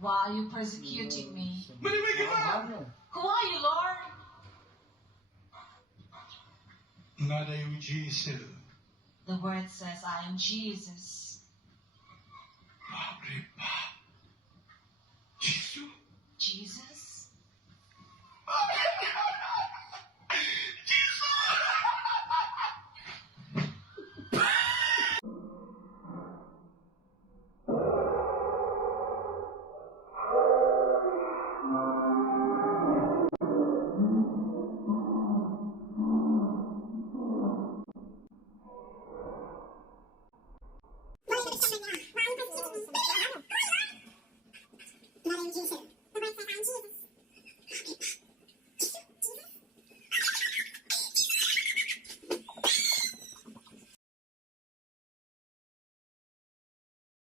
Why are you persecuting me? Ano? Who are you, Lord? The word says, I am Jesus. Jesus?